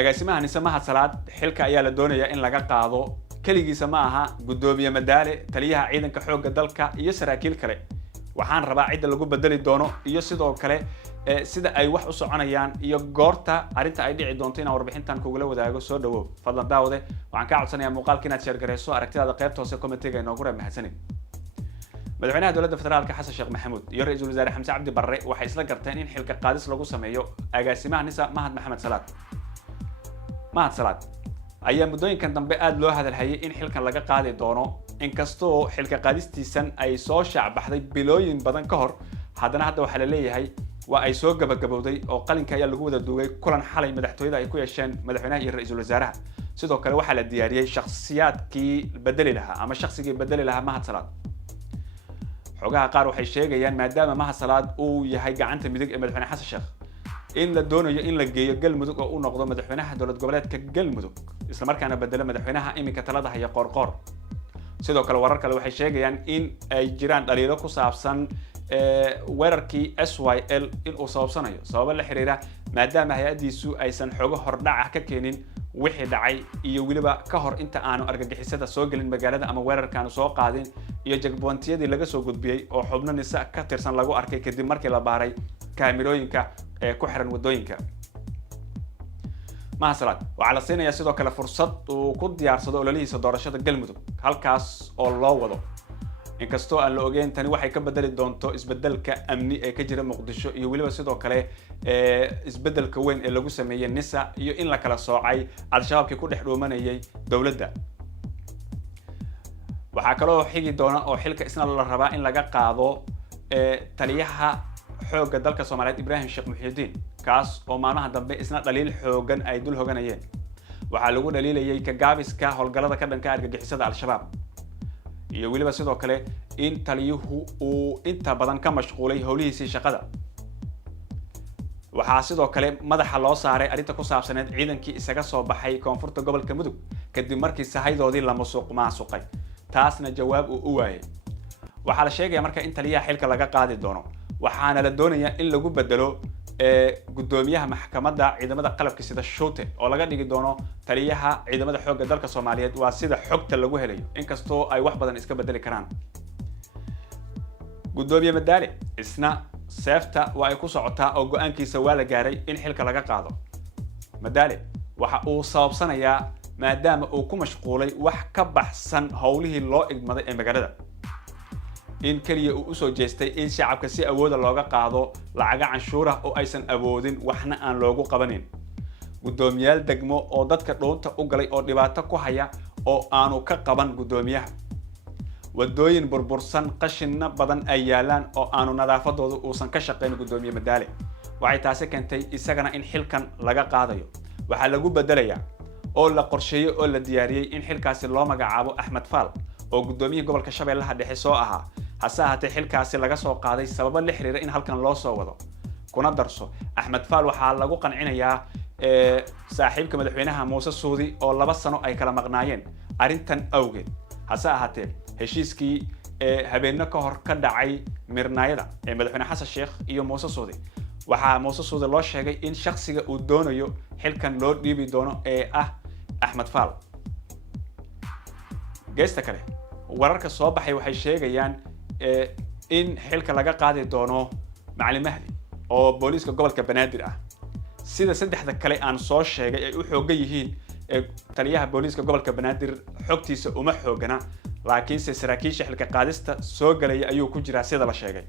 agaasimaha nisa mahad salaad xilka ayaa la doonayaa in laga qaado kaligiisa ma aha gudoomiye madaale taliyaha ciidanka xoogga dalka iyo saraakiil kale waxaan rabaa cid lagu bedeli doono iyo sidoo kale sida ay wax u soconayaan iyo goorta arinta ay dhici doonto inaan warbixintan kugula wadaago soo dhawow fadlan daawade waxaan ka codsanayaa muuqaalka inaad share gareyso aragtidaada qaybta hoose comment-ga inoogu reeb mahadsanid madaxweynaha dowladda federaalka xasan sheekh maxamuud iyo ra'iisul wasaare xamse cabdi barre waxay isla garteen in xilka qaadis lagu sameeyo agaasimaha nisa mahad salaad ayaa muddooyinkan dambe aad loo hadalhayay in xilkan laga qaadi doono inkastoo xilka qaadistiisan ay soo shaacbaxday bilooyin badan ka hor haddana hadda waxaa la leeyahay waa ay soo gabagabowday oo qalinka ayaa lagu wada duugay kulan xalay madaxtooyada ay ku yeesheen madaxweynaha iyo ra'iisul wasaaraha sidoo kale waxaa la diyaariyey shakhsiyaadkii bedeli lahaa ama shakhsigii bedeli lahaa mahad salaad xogaha qaar waxay sheegayaan maadaama mahad salaad uu yahay gacanta midig ee madaxweyne xasan sheekh in la doonayo in la geeyo galmudug oo uu noqdo madaxweynaha dowlad goboleedka galmudug isla markaana bedelo madaxweynaha iminka talada haya qoorqoor sidoo kale warar kale waxay sheegayaan in ay jiraan dhaliilo ku saabsan weerarkii SYL in uu sababo la xiriira maadaama hay'adiisu aysan xogo hordhac ka keenin wixii dhacay iyo waliba ka hor inta aanu argagixisada soo galin magaalada ama weerarkaanu soo qaadin iyo jagbontiyadii laga soo gudbiyay oo xubno nisa ka tirsan lagu arkay kadib markii la baaray kaamirooyinka ku xiran wadooyinka mahad salaad waxaa la siinayaa sidoo kale fursad uu ku diyaarsado ololihiisa doorashada galmudug halkaas oo loo wado inkastoo aan la ogeyn tani waxay ka bedeli doonto isbedelka amni ee ka jira muqdisho iyo waliba sidoo kale isbedelka weyn ee lagu sameeyay nisa iyo in la kala soocay al-shabaabkii ku dhex dhoomanayay dowladda waxaa kaloo xigi doona oo xilka isna la rabaa in laga qaado taliyaha xoogga dalka Soomaaliyeed Ibrahim Sheekh Muxiidiin kaas oo maalmaha dambe isna dhaliil xoogan ay dul hoganayeen waxaa lagu dhaliilayay ka gaabiska howlgallada ka dhanka argagixisada al-shabaab iyo waliba sidoo kale in taliyuhu uu inta badan ka mashquulay howlihiisii shaqada waxaa sidoo kale madaxa loo saaray arinta ku saabsaneed ciidankii isaga soo baxay koonfurta gobolka mudug kadib markii sahaydoodii la maasuqay taasna jawaab uu u waayay waxaa la sheegayaa marka in taliyaha xilka laga qaadi doono waxaana la doonayaa in lagu bedelo gudoomiyaha maxkamadda ciidamada qalabka sida Shuute oo laga dhigi doono taliyaha ciidamada xoogga dalka Soomaaliyeed waa sida xogta lagu helayo inkastoo ay wax badan iska bedeli karaan gudoomiye madaale isna seefta waa ay ku socotaa oo go'aankiisa waa la gaaray in xilka laga qaado madaale waxa uu sababsanayaa maadaama uu ku mashquulay wax ka baxsan howlihii loo igmaday ee magaalada in kaliya uu soo jeestay in shacabka si awood looga qaado lacag canshuur ah oo aysan awoodin waxna aan loogu qabanin gudoomiyaal degmo oo dadka dhoonta u galay oo dhibaato ku haya oo aanu ka qaban gudoomiyaha wadooyin burbursan qashinna badan ay yaalaan oo aanu nadaafadooda uusan ka shaqeyn gudoomiye madaale waxay taasi keentay isagana in xilkan laga qaadayo waxa lagu bedelayaa oo la qorsheeyay oo la diyaariyay in xilkaasi loo magacaabo Axmed Faal oo gudoomiyaha gobolka Shabeellaha Dhexe soo ahaa hase ahaatee xilkaasi laga soo qaaday sababo la xiriira in halkan loo soo wado kuna darso Axmed Faal waxaa lagu qancinayaa saaxiibka madaxweynaha Muuse Suudi oo 2 sano ay kala maqnaayeen arintan awgeed hase ahaatee heshiiskii habeenna ka hor ka dhacay mirnaayada ee madaxweyne xasan sheekh iyo Muuse Suudi waxaa Muuse Suudi loo sheegay in shakhsiga uu doonayo xilkan loo dhiibi doono ee ah Axmed Faal geesta kale wararka soo baxay waxay sheegayaan in xilka laga qaadi doono Macalin Mahdi oo booliska gobolka Banaadir ah sida saddexda kale aan soo sheegay ay u xoogan yihiin taliyaha booliska gobolka Banaadir xogtiisa uma xoogana laakiin saraakiisha xilka qaadista soo galay ayuu ku jiraa sida la sheegay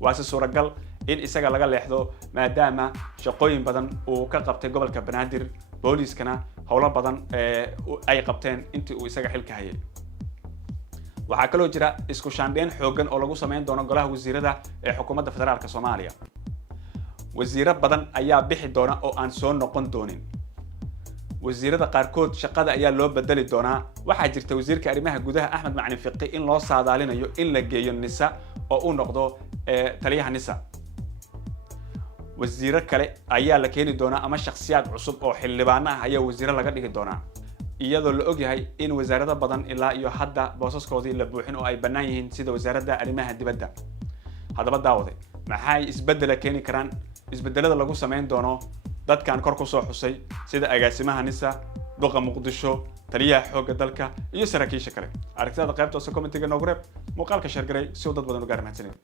waa suuragal in isaga laga leexdo maadaama shaqooyin badan uu ka qabtay gobolka Banaadir booliskana howlo badan ay qabteen intii uu isaga xilka hayay waxaa kaloo jira isku shaandheyn xoogan oo lagu sameyn doono golaha wasiirada ee xukuumadda federaalka Soomaaliya wasiiro badan ayaa bixi doona oo aan soo noqon doonin wasiirada qaarkood shaqada ayaa loo bedeli doonaa waxaa jirta wasiirka arrimaha gudaha Axmed Macalin Fiqi in loo saadaalinayo in la geeyo nisa oo uu noqdo taliyaha nisa wasiiro kale ayaa la keeni doonaa ama shakhsiyaad cusub oo xildhibaan ah ayaa wasiiro laga dhigi doonaa iyadoo la ogyahay in wasaarado badan ilaa iyo hadda boosaskoodii la buuxin oo ay bannaan yihiin sida wasaaradda arrimaha dibadda haddaba daawade maxay isbedel keeni karaan isbedelada lagu sameyn doono dadkan kor ku soo xusay sida agaasimaha nisa duqa muqdisho taliyaha xoogga dalka iyo saraakiisha kale aragtida qaybta hoose commentiga noogu reeb muuqaalka share garay si uu dad badan u gaar mahadsanid